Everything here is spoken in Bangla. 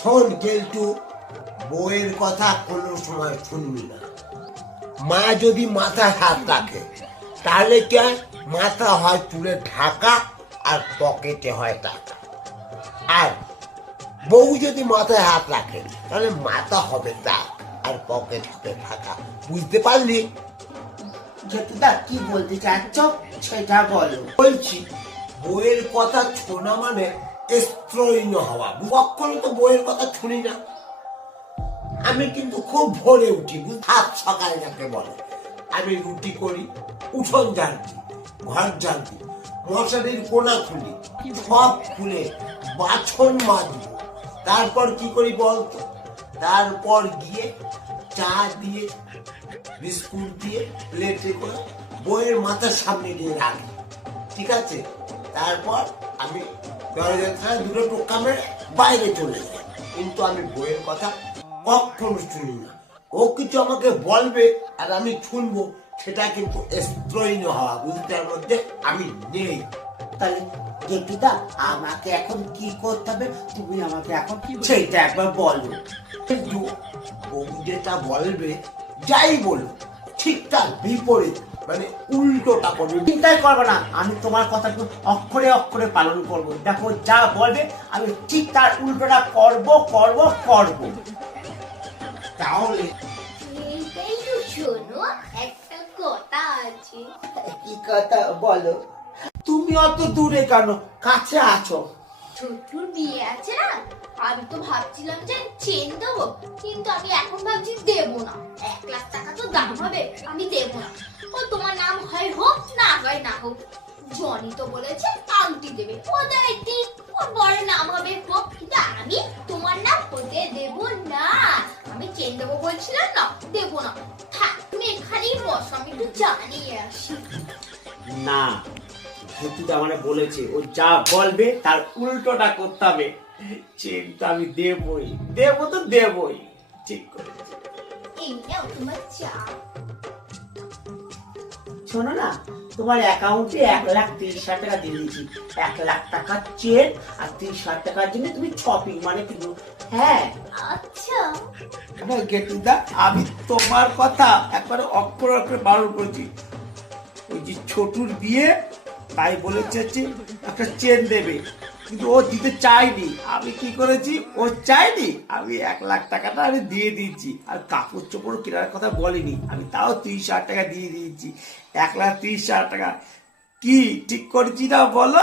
শোন কেলটু, বউয়ের কথা কোনো সময় শুনবি না। মা যদি মাথায় হাত রাখে তাহলে কি হয়, মাথা হয় চুলে ঢাকা আর পকেটে হয় টাকা। আর বউ যদি মাথায় হাত রাখে তাহলে মাথা হবে টাক আর পকেট হবে ঢাকা। বুঝতে পারলি? জেঠুদা কি বলতে চাচ্ছ সেটা বলো। বলছি, বউয়ের কথা শোনা মানে স্ত্রৈণ হওয়া। কখনো তো বউয়ের কথা শুনি না। আমি কিন্তু খুব ভোরে উঠি, সাত সকালে যাকে বলে। আমি রুটি করি, উঠোন ঝাড় দিই, ঘর ঝাড় দিই, মশারির কোনা খুলি, সব খুলে বাছন মাজব। তারপর কি করি বলতো? তারপর গিয়ে চা দিয়ে বিস্কুট দিয়ে প্লেটে করে বইয়ের মাথার সামনে দিয়ে রাখি, ঠিক আছে? তারপর আমি দরজার ছাড়া দুটো টোকা মেরে বাইরে চলে যাই। কিন্তু আমি বইয়ের কথা কখনো শুনি না। ও কিছু আমাকে বলবে আর আমি শুনবো, সেটা কিন্তু স্ত্রৈণ হওয়া। বুঝতে মধ্যে আমি নেই। তাহলে জেঠুদা আমাকে এখন কি করতে হবে তুমি আমাকে এখন সেইটা একবার বলো। কিন্তু বউ যেটা বলবে, যাই বলো, ঠিক তার বিপরীত, মানে উল্টোটা করবে। চিন্তাই করবো না, আমি তোমার কথা অক্ষরে অক্ষরে পালন করব। দেখো যা বলবে আমি ঠিক তার উল্টোটা করব করব করব। তাহলে এইটাই তো শোনো, একটা কথা আছে। কি কথা বলো? তুমি অত দূরে কেন, কাছে আছো? ছোটুর বিয়ে আছে না, আমি তো ভাবছিলাম যে চেন দেবো, কিন্তু আমি এখন ভাবছি দেবো না। 1 লাখ টাকা তো দাম হবে, আমি দেবো না। ও তোমার নাম হয় হোক না হয় না হোক, জনি তো বলেছে আংটি দেবে, ও দেয় দিক, ওর বড় নাম হবে হোক, কিন্তু আমি তোমার নাম হতে দেবো না। আমি চেন দেবো বলছিলাম না, দেবো না। থাক, তুমি এখানেই বসো, আমি একটু জানিয়ে আসি। না, জেঠুদা মানে বলেছে ও যা বলবে তার উল্টোটা করতে হবে। চেনটা আমি দেবই, দেবো তো দেবই। ঠিক করেছি। এই নাও তোমার চা। শোনো না, তোমার অ্যাকাউন্টে 1,30,000 টাকা দিয়ে দিয়েছি। 1 লাখ টাকার চেন আর 30,000 টাকার জন্য তুমি শপিং মানে কিন্তু। হ্যাঁ আচ্ছা, গেটুদা, আমি তোমার কথা একবারে অক্ষরে অক্ষরে পালন করেছি। ওই যে ছোটুর বিয়ে, তাই বলেছে যে একটা চেন দেবে, কিন্তু ও দিতে চায়নি। আমি কি করেছি, ও চাইনি, আমি 1 লাখ টাকাটা আমি দিয়ে দিয়েছি। আর কাপড় চোপড় কেনার কথা বলিনি, আমি তাও 30,000 টাকা দিয়ে দিয়েছি। 1,30,000 টাকা কি ঠিক করেছি না বলো?